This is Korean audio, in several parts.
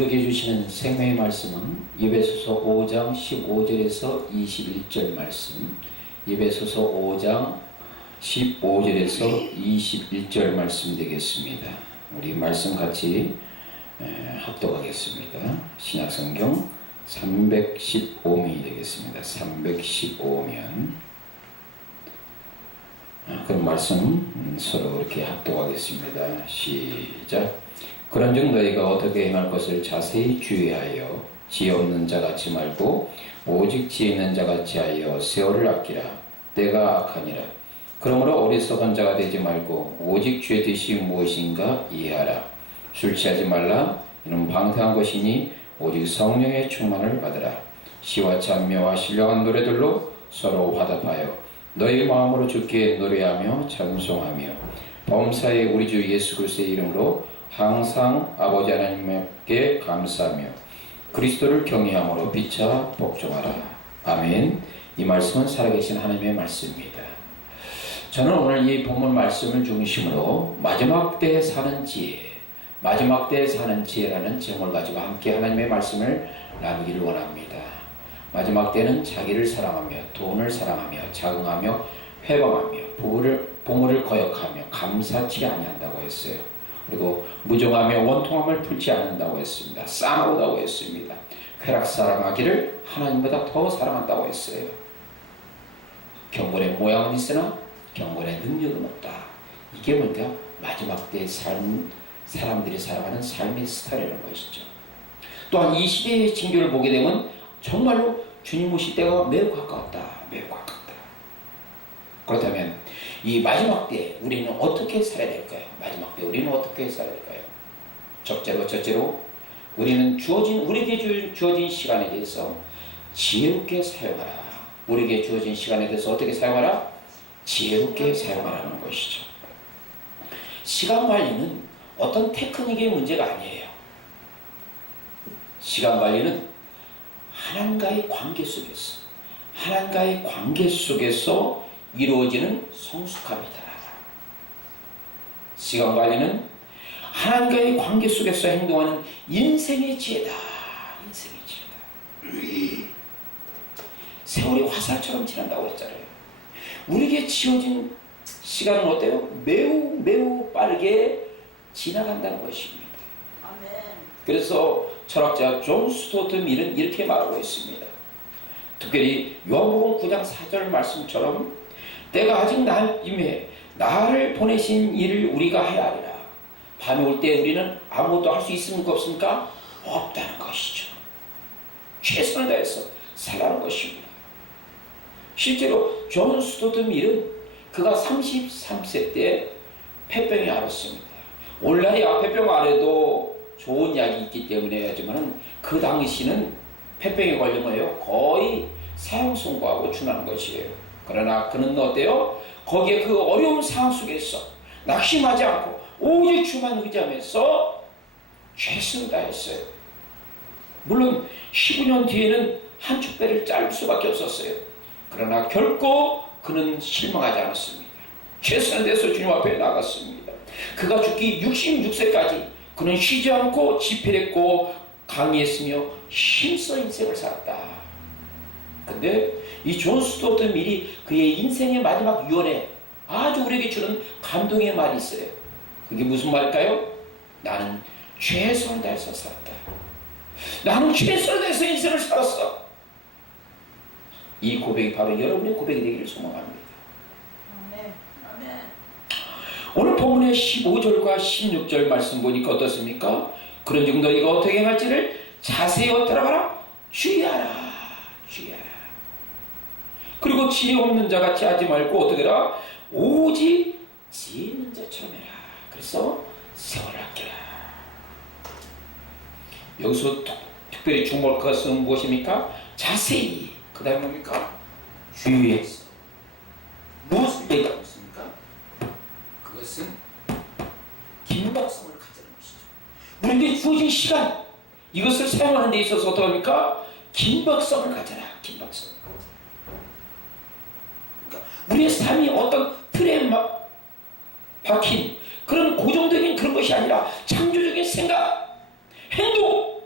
우리에게 주시는 생명의 말씀은 에베소서 5장 15절에서 21절 말씀, 에베소서 5장 15절에서 21절 말씀 되겠습니다. 우리 말씀 같이 합독하겠습니다. 신약성경 315면이 되겠습니다. 315면. 그럼 말씀 서로 이렇게 합독하겠습니다. 시작. 그런즉 너희가 어떻게 행할 것을 자세히 주의하여 지혜 없는 자같이 말고 오직 지혜 있는 자같이 하여 세월을 아끼라. 때가 악하니라. 그러므로 어리석은 자가 되지 말고 오직 주의 뜻이 무엇인가 이해하라. 술 취하지 말라. 이는 방탕한 것이니 오직 성령의 충만을 받으라. 시와 찬미와 신령한 노래들로 서로 화답하여 너희 마음으로 주께 노래하며 찬송하며 범사의 우리 주 예수 그리스도의 이름으로 항상 아버지 하나님께 감사하며 그리스도를 경외함으로 피차 복종하라. 아멘. 이 말씀은 살아계신 하나님의 말씀입니다. 저는 오늘 이 본문 말씀을 중심으로 마지막 때에 사는 지혜, 마지막 때에 사는 지혜라는 제목을 가지고 함께 하나님의 말씀을 나누기를 원합니다. 마지막 때는 자기를 사랑하며 돈을 사랑하며 자긍하며 회방하며 부모를 거역하며 감사치 아니한다고 했어요. 그리고 무정하며 원통함을 풀지 않는다고 했습니다. 싸우다고 했습니다. 쾌락 사랑하기를 하나님보다 더 사랑한다고 했어요. 경건의 모양은 있으나 경건의 능력은 없다. 이게 뭔가 마지막 때의 사람들이 살아가는 삶의 스타일이라는 것이죠. 또한 이 시대의 징조를 보게 되면 정말로 주님 오실 때가 매우 가까웠다. 매우 가깝다. 그렇다면 이 마지막 때 우리는 어떻게 살아야 될까요? 마지막 때 우리는 어떻게 살아야 될까요? 첫째로 우리는 우리에게 주어진 시간에 대해서 지혜롭게 사용하라. 우리에게 주어진 시간에 대해서 어떻게 사용하라? 지혜롭게 사용하라는 것이죠. 시간 관리는 어떤 테크닉의 문제가 아니에요. 시간 관리는 하나님과의 관계 속에서 이루어지는 성숙함이다. 시간 관리는 하나님과의 관계 속에서 행동하는 인생의 지혜다. 세월이 화살처럼 지난다고 했잖아요. 우리에게 지어진 시간은 어때요? 매우 빠르게 지나간다는 것입니다. 그래서 철학자 존 스튜어트 밀은 이렇게 말하고 있습니다. 특별히 요한복음 9장 4절 말씀처럼 때가 아직 임해 나를 보내신 일을 우리가 해야 하리라. 밤이 올 때 우리는 아무것도 할 수 있습니까? 없습니까? 없다는 것이죠. 최선을 다해서 살아가는 것입니다. 실제로 존 스튜어트 밀은 그가 33세 때 폐병이 앓았습니다. 오늘날이 폐병 앓아도 좋은 약이 있기 때문에 하지만 그 당시는 폐병에 걸리면 거의 사형선고하고 준하는 것이에요. 그러나 그는 어때요? 거기에 그 어려운 상황 속에서 낙심하지 않고 오직 주만 의지하면서 최선을 다했어요. 물론 15년 뒤에는 한쪽 배를 자를 수밖에 없었어요. 그러나 결코 그는 실망하지 않았습니다. 최선을 다해서 주님 앞에 나갔습니다. 그가 죽기 66세까지 그는 쉬지 않고 집회했고 강의했으며 힘써 인생을 살았다. 근데 이 존 스튜어트 밀이 그의 인생의 마지막 유언에 아주 우리에게 주는 감동의 말이 있어요. 그게 무슨 말일까요? 나는 최선을 다해서 살았다. 나는 최선을 다해서 인생을 살았어. 이 고백이 바로 여러분의 고백이 되기를 소망합니다. 아멘. 오늘 본문의 15절과 16절 말씀 보니까 어떻습니까? 그런즉 너희가 어떻게 행할지를 자세히 어떠라가라? 주의하라. 그리고 지혜 없는 자같이 하지 말고 어떻게 해라? 오직 지혜 있는 자처럼 해라. 그래서 세월을 아껴라. 여기서 특별히 주목할 것은 무엇입니까? 자세히. 그 다음에 뭡니까? 주의해서. 무엇을 얘기하고 있습니까? 그것은 긴박성을 가지는 것이죠. 우리에게 주어진 시간, 이것을 사용하는 데 있어서 어떻게 합니까? 긴박성을 가져라. 긴박성. 그러니까 우리의 삶이 어떤 틀에 박힌 그런 고정적인 그런 것이 아니라 창조적인 생각, 행동,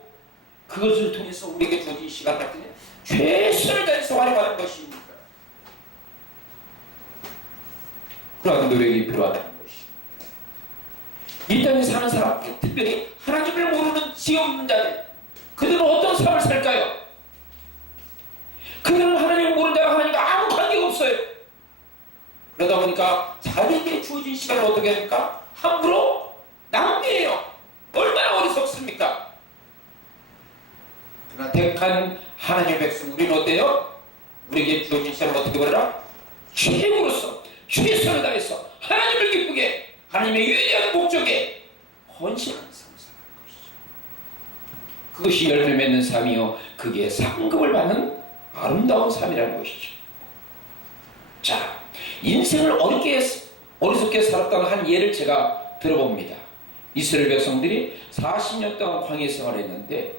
그것을 통해서 우리에게 주어진 시간 같은 최선을 다해서 활용하는 것입니다. 그러한 노력이 필요하다는 것입니다. 이 땅에 사는 사람, 특별히 하나님을 모르는 지혜 없는 자들, 그들은 어떤 삶을 살까요? 그들은 하나님을 모르는 자와 하나님과 아무 관계가 없어요. 그러다 보니까 자기에게 주어진 시간을 어떻게 합니까? 함부로 낭비해요. 얼마나 어리석습니까? 그러나 택한 하나님의 백성, 우리는 어때요? 우리에게 주어진 시간을 어떻게 보내라? 최고로서 최선을 다해서 하나님을 기쁘게, 하나님의 위대한 목적에 헌신하는 삶을 살아가는 것이죠. 그것이 열매 맺는 삶이요, 그게 상급을 받는 아름다운 삶이라는 것이죠. 자, 인생을 어리석게 살았다는 한 예를 제가 들어봅니다. 이스라엘 백성들이 40년 동안 광야 생활을 했는데,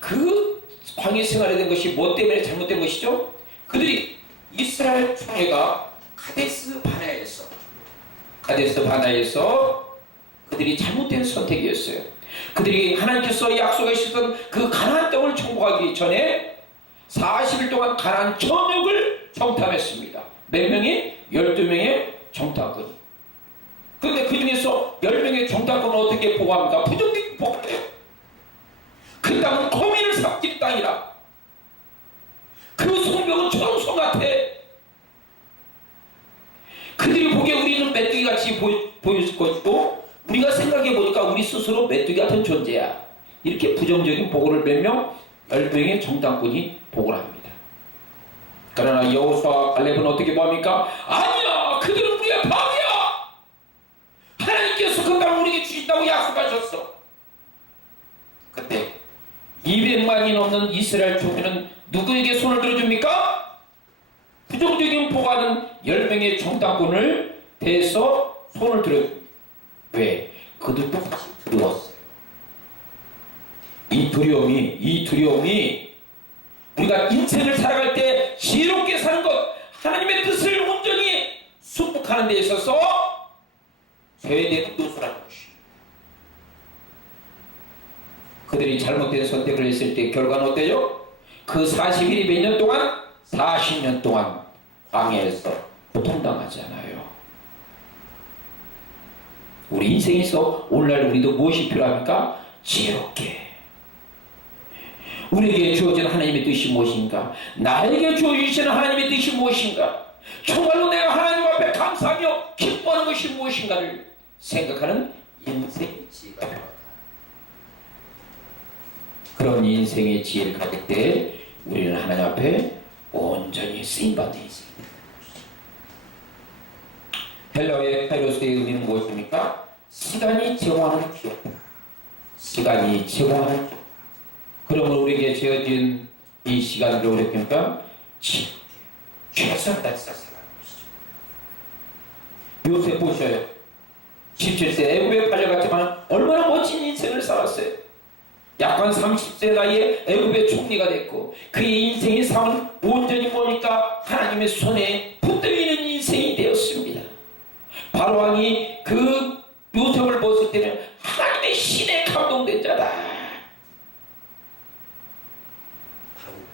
그 광야 생활에 된 것이 뭐 때문에 잘못된 것이죠? 그들이 이스라엘 총회가 가데스 바네아에서 그들이 잘못된 선택이었어요. 그들이 하나님께서 약속하셨던 그 가나안 땅을 정복하기 전에 40일 동안 가나안 전역을 정탐했습니다. 몇 명이? 12명의 정탐꾼이. 그런데 그 중에서 10명의 정탐꾼은 어떻게 보고합니까? 부정적인 보고를 해요. 그 땅은 거민을 삼킬 땅이라. 그 성벽은 초롱성 같아. 그들이 보기에 우리는 메뚜기같이 보였을 것이고, 우리가 생각해보니까 우리 스스로 메뚜기 같은 존재야. 이렇게 부정적인 보고를 몇 명? 10명의 정탐꾼이 보고를 합니다. 그러나 여호수아와 갈렙은 어떻게 보합니까? 아니야! 그들은 우리의 밥이야! 하나님께서 그 땅을 우리에게 주신다고 약속하셨어. 그때 200만이 넘는 이스라엘 총회는 누구에게 손을 들어줍니까? 부정적인 보고하는 10명의 정탐꾼을 대해서 손을 들어줍니다. 왜? 그들도 사실 두려웠어요. 이 두려움이 우리가 인생을 살아갈 때 지혜롭게 사는 것, 하나님의 뜻을 온전히 순복하는 데 있어서 제외되는 요소라는 것입니다. 그들이 잘못된 선택을 했을 때 결과는 어때요? 그 40일이 몇 년 동안? 40년 동안 광야에서 고통당하잖아요. 우리 인생에서 오늘날 우리도 무엇이 필요합니까? 지혜롭게. 우리에게 주어진 하나님의 뜻이 무엇인가? 나에게 주어지시는 하나님의 뜻이 무엇인가? 정말로 내가 하나님 앞에 감사하며 기뻐하는 것이 무엇인가를 생각하는 인생의 지혜가 필요하다. 그런 인생의 지혜를 가질 때 우리는 하나님 앞에 온전히 쓰임받는 인생이 됩니다. 헬라어의 카이로스의 의미는 무엇입니까? 시간이 제공하는 기회다. 시간이 제공하는 기회. 그러면 우리에게 주어진 이 시간을 어떻게 합니까? 최선을 다해서 살아가는 것이죠. 요셉 보셔요. 17세 애굽에 팔려갔지만 얼마나 멋진 인생을 살았어요. 약간 30세 나이에 애굽의 총리가 됐고, 그의 인생의 삶은 온전히 뭡니까? 하나님의 손에 붙들리는 인생이 되었습니다. 바로왕이 그 요셉을 봤을 때는 하나님의 신에 감동된 자다.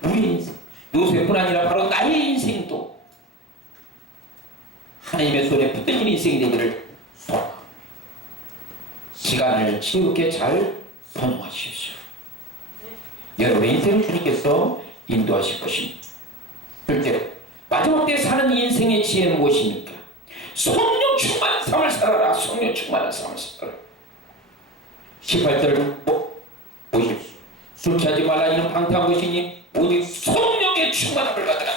우리 인생, 요셉뿐 아니라 바로 나의 인생도 하나님의 손에 붙들린 인생이 되기를 소원합니다. 시간을 지혜롭게 잘 선용하십시오. 여러분의 인생을 주님께서 인도하실 것입니다. 둘째로, 마지막 때 사는 인생의 지혜는 무엇입니까? 성령 충만한 삶을 살아라. 성령 충만한 삶을 살아라. 18절을 보십시오. 술 취하지 말라. 이는 방탕한 것이니 오직 성령의 충만함을 받으라.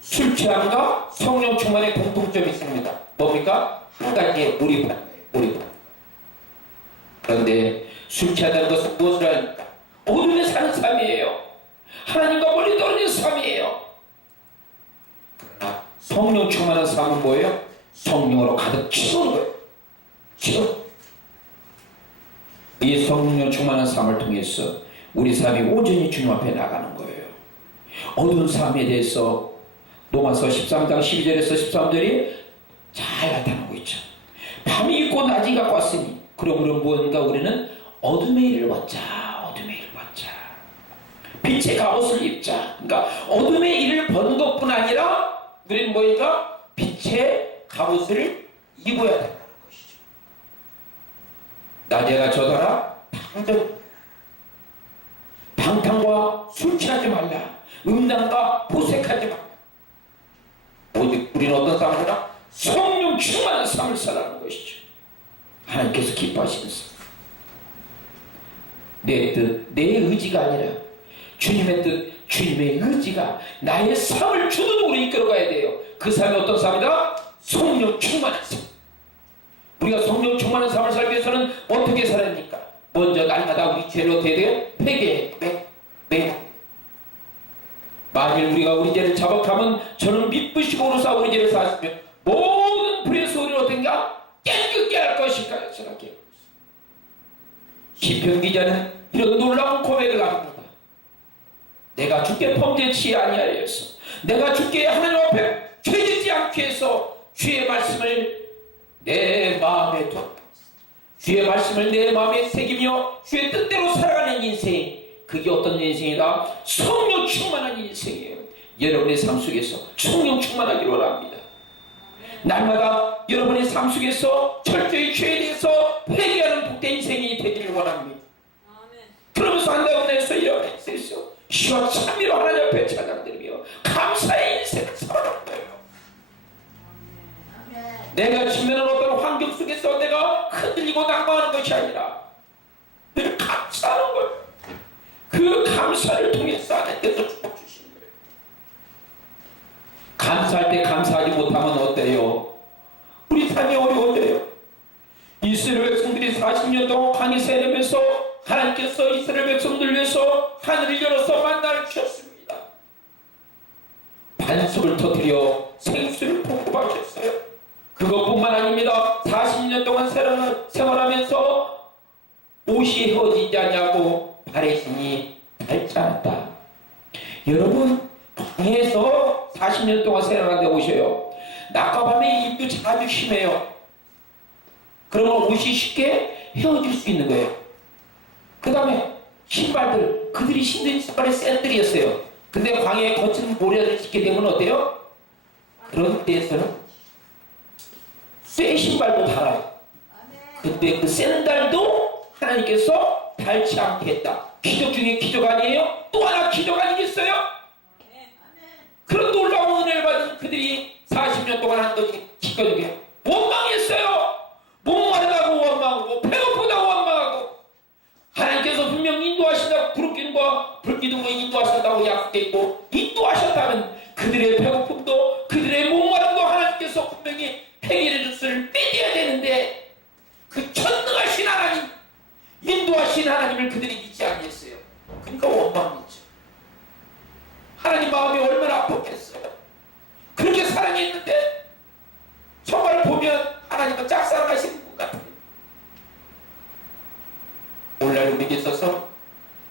술 취함과 성령 충만의 공통점이 있습니다. 뭡니까? 한 가지의 몰입하는 거예요. 그런데 술 취하다는 것은 무엇을 합니까? 어둠에 사는 삶이에요. 하나님과 멀리 떨어진 삶이에요. 그러나 성령 충만한 삶은 뭐예요? 성령으로 가득 채우는 거예요. 이 성령 충만한 삶을 통해서 우리 삶이 온전히 주님 앞에 나가는 거예요. 어두운 삶에 대해서 로마서 13장 12절에서 13절이 잘 나타나고 있죠. 밤이 있고 낮이 갖고 왔으니 그러므로 무언가 우리는 어둠의 일을 벗자. 어둠의 일을 벗자. 빛의 갑옷을 입자. 그러니까 어둠의 일을 버는 것뿐 아니라 우리는 뭐니까 빛의 갑옷을 입어야 된다는 것이죠. 낮에가 저더라 방탕과 술 취하지 말라. 음란과 보색하지 말라. 오직 우리는 어떤 삶을 하나? 성령 충만한 삶을 살아가는 것이죠. 하나님께서 기뻐하시면서 내 뜻, 내 의지가 아니라 주님의 뜻, 주님의 의지가 나의 삶을 주도적으로 이끌어가야 돼요. 그 삶이 어떤 삶이다? 성령 충만한 삶. 우리가 성령 충만한 삶을 살기 위해서는 어떻게 살아야 합니까? 먼저 날마다 우리 죄를 어떻게 돼요? 회개, 만일 우리가 우리 죄를 자복하면 저는 믿으시고 오르사 우리 죄를 사하시며 모든 불의 소리를 어떤가? 깨끗게 할 것인가? 생각해요. 시편 기자는 이런 놀라운 고백을 합니다. 내가 주께 범죄치 아니하여서 내가 주께 하나님 앞에 죄짓지 않게 해서 주의 말씀을 내 마음에 뒀다. 주의 말씀을 내 마음에 새기며 주의 뜻대로 살아가는 인생, 그게 어떤 인생이다? 성령 충만한 인생이에요. 여러분의 삶 속에서 성령 충만하기를 원합니다. 날마다 여러분의 삶 속에서 철저히 죄에 대해서 회개하는 복된 인생이 되기를 원합니다. 그러면서 한다고 해서 이런 인생에서 시와 참미로 하나님 앞에 찬양드리며 감사의 인생을 살아가는 거예요. 내가 지면은 어떤 환경 속에서 내가 흔들리고 낙망하는 것이 아니라 늘 감사하는 거예요. 그 감사를 통해서 하나님께서 축복 주시는 거예요. 감사할 때 감사하지 못하면 어때요? 우리 삶이 어려워져요. 이스라엘 백성들이 40년 동안 광야 세례면서 하나님께서 이스라엘 백성들 위해서 하늘을 열어서 만나를 주셨습니다. 반석을 터뜨려 생수를 공급하셨어요. 그것뿐만 아닙니다. 40년 동안 생활하면서 옷이 헤어지지 않냐고 발의 신이 닳지 않았다. 여러분, 광야에서 40년 동안 생활하는데 오셔요. 낮과 밤에 입도 자주 심해요. 그러면 옷이 쉽게 헤어질 수 있는 거예요. 그 다음에 신발들, 그들이 신는 신발이 샌들이었어요. 근데 광야에 거친 모래를 신게 되면 어때요? 그런 때에서는 쇠 신발도 달아요. 근데 그 샌들도 하나님께서 닳지 않게 했다. 기적 중에 기적 아니에요? 또 하나 기적 아니겠어요? 그런 놀라운 은혜를 받은 그들이 40년 동안 한 것이 기적 중에 원망했어요. 목마르다고 원망하고 배고프다고 원망하고 하나님께서 분명 인도하신다고 부르기둥과 불기둥으로 인도하신다고 약속했고 인도하셨다면 그들의 배고픔도 그들의 목마름도 하나님께서 분명히 해결해 줬을 믿어야 되는데 그 전능하신 하나님 인도하신 하나님을 그들이 믿지 않겠어요. 그러니까 원망했죠. 하나님 마음이 얼마나 아팠겠어요. 그렇게 사랑했는데 정말 보면 하나님은 짝사랑하시는 분 같아요. 오늘날 우리에게 있어서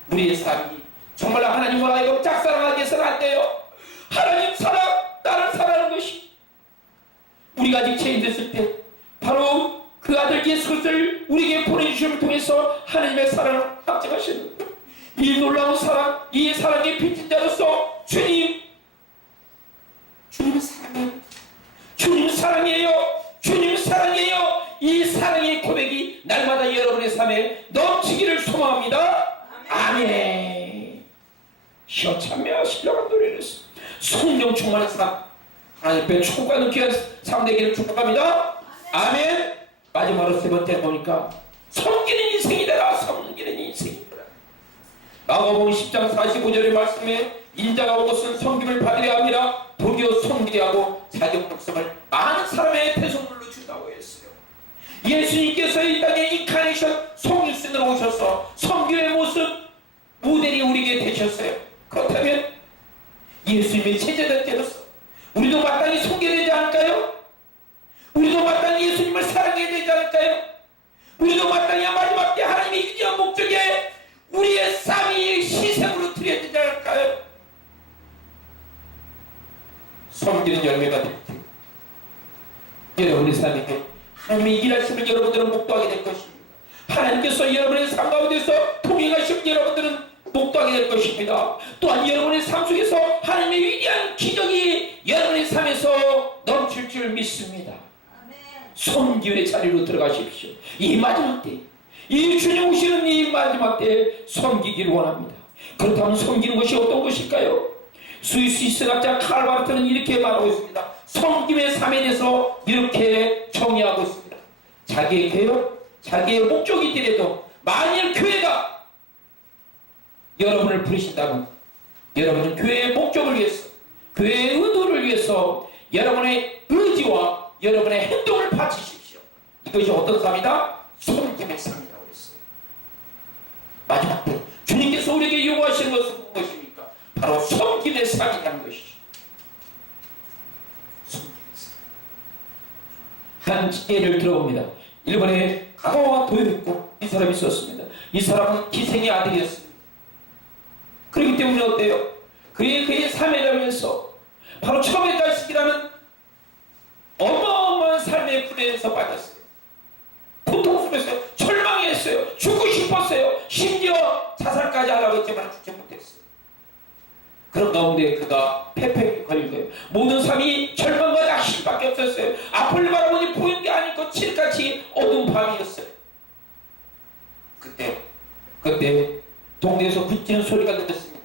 우리의 삶이 정말 하나님을 하여금 짝사랑하게 해서는 안 돼요. 하나님 사랑, 나를 사랑하는 것이 우리가 아직 죄인됐을 때 바로 그 아들 예수 그리스도를 우리에게 보내주심을 통해서 하나님의 사랑을 확증하시는 거예요. 이 놀라운 사랑, 이 사랑의 빚진 자로서 주님 사랑해요. 주님 사랑해요. 주님 사랑해요. 이 사랑의 고백이 날마다 여러분의 삶에 넘치기를 소망합니다. 아멘. 시어 참여와 신령한 노래를 했어. 성령 충만한 삶, 하나님의 축복과 느끼는 삶 되기를 축복합니다. 아멘. 마지막으로 세 번째 보니까 섬기는 인생이 되라. 섬기는 인생이 되라. 마가복음 10장 45절의 말씀에 인자가 온 것은 섬김을 받으려 함이라 도리어 섬기려 하고 자기 백성을 많은 사람의 대성물로 준다고 했어요. 예수님께서 이 땅에 인카네이션 성육신으로 오셔서 섬김의 모습 모델이 우리에게 되셨어요. 그렇다면 예수님의 제자들로서 우리도 마땅히 섬겨야 되지 않을까요? 우리도 마땅히 예수님을 사랑해야 되지 않을까요? 우리도 마땅히 마지막 때 하나님의 이기한 목적에 우리의 삶이 희생으로 드려야 되지 않을까요? 섬기는 열매가 될 때 여러분의 삶에 하나님의 일하심을 여러분들은 목도하게 될 것입니다. 하나님께서 여러분의 삶 가운데서 동행하시면 여러분들은 목도 목도하게 될 것입니다. 또한 여러분의 삶 속에서 하나님의 위대한 기적이 여러분의 삶에서 넘칠 줄 믿습니다. 섬기의 자리로 들어가십시오. 이 마지막 때, 이 주님 오시는 이 마지막 때 섬기기를 원합니다. 그렇다면 섬기는 것이 어떤 것일까요? 스위스 학자 칼 바르트는 이렇게 말하고 있습니다. 섬김의 삶에 대해서 이렇게 정의하고 있습니다. 자기의 개혁, 자기의 목적이 있더라도 만일 교회가 여러분을 부르신다면 여러분은 교회의 목적을 위해서, 교회의 의도를 위해서 여러분의 의지와 여러분의 행동을 바치십시오. 이것이 어떤 삶이다? 섬김의 삶이라고 했어요. 마지막 때 주님께서 우리에게 요구하시는 것은 무엇입니까? 바로 섬김의 삶이라는 것이죠. 섬김의 삶. 한 예를 들어봅니다. 일본에 가가와 도요코 이 사람이 있었습니다. 이 사람은 기생의 아들이었습니다. 그렇기 때문에 어때요? 그의 삶이라면서 바로 처음에 달식이라는 어마어마한 삶의 불에서 빠졌어요. 고통스러웠어요. 절망했어요. 죽고 싶었어요. 심지어 자살까지 하려고 했지만 죽지 못했어요. 그런 가운데 그가 폐폐에 걸린 거예요. 모든 삶이 절망과 낙심밖에 없었어요. 앞을 바라보니 보이는 게 아니고 칠흑같이 어두운 밤이었어요. 그때 동네에서 굿지는 소리가 들렸습니다.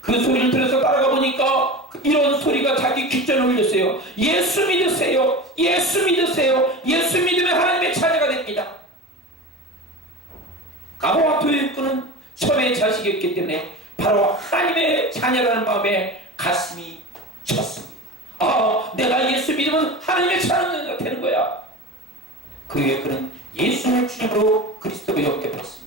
그 소리를 들어서 따라가 보니까 이런 소리가 자기 귓전에 울렸어요. 예수 믿으세요. 예수 믿으세요. 예수 믿으면 하나님의 자녀가 됩니다. 가가와 도요코는 처음에 자식이었기 때문에 바로 하나님의 자녀라는 마음에 가슴이 쳤습니다. 아, 내가 예수 믿으면 하나님의 자녀가 되는 거야. 그 후에 그는 예수를 주님으로 그리스도로 영접했습니다.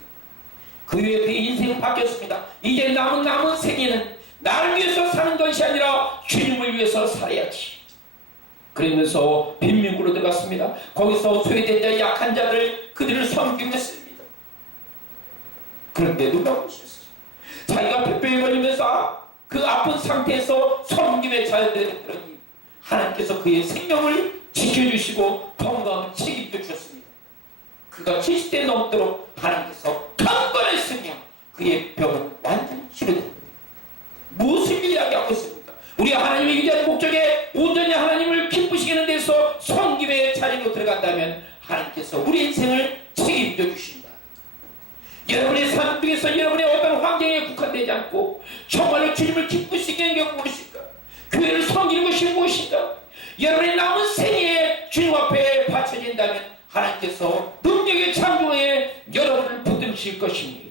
그 후에 그의 인생은 바뀌었습니다. 이제 남은 생애는 나를 위해서 사는 것이 아니라 주님을 위해서 살아야지. 그러면서 빈민구로 들어갔습니다. 거기서 소외된 자, 약한 자를 그들을 섬기고 했습니다. 그런데 누가 보셨어요? 자기가 폐병에 걸리면서 그 아픈 상태에서 섬김의 자녀들이 그러니 하나님께서 그의 생명을 지켜주시고 건강을 책임져 주셨습니다. 그가 70대 넘도록 하나님께서 강건했으며 그의 병은 완전히 치료됩니다. 무엇을 이야기하고 있습니까? 우리 하나님의 위대한 목적에 온전히 하나님을 기쁘시게 하는 데서 섬김의 자리로 들어간다면 하나님께서 우리 인생을 책임져 주신다. 여러분의 삶 중에서 여러분의 어떤 환경에 국한되지 않고 정말로 주님을 기쁘시게 하는 게 무엇일까? 교회를 섬기는 것이 무엇인가? 여러분의 남은 생애에 주님 앞에 바쳐진다면 하나님께서 능력의 창조에 여러분을 붙드실 것입니다.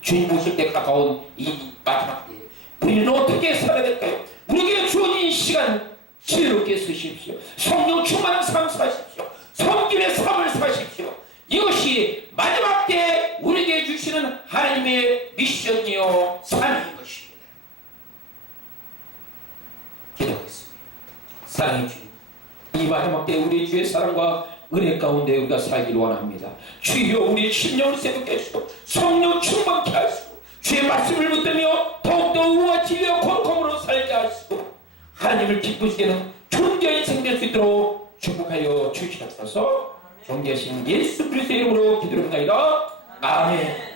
주님 오실 때 가까운 이 마지막 때에 우리는 어떻게 살아야 될까요? 우리에게 주어진 시간 지혜롭게 쓰십시오. 성령 충만한 삶 사십시오. 섬김의 삶을 사십시오. 이것이 마지막 때 우리에게 주시는 하나님의 미션이요 삶인 것입니다. 기도하겠습니다. 사랑해 주님, 이 마지막 때 우리 주의 사랑과 은혜 가운데 우리가 살기를 원합니다. 주여 우리의 심령을 새롭게 하시고 성령 충만케 하시고 주의 말씀을 붙들며 더욱더 의와 진리와 거룩함으로 살게 하시고 하나님을 기쁘시게 하는 존귀한 인생 될 수 있도록 축복하여 주시옵소서. 존귀하신 예수 그리스도의 이름으로 기도합니다. 아멘.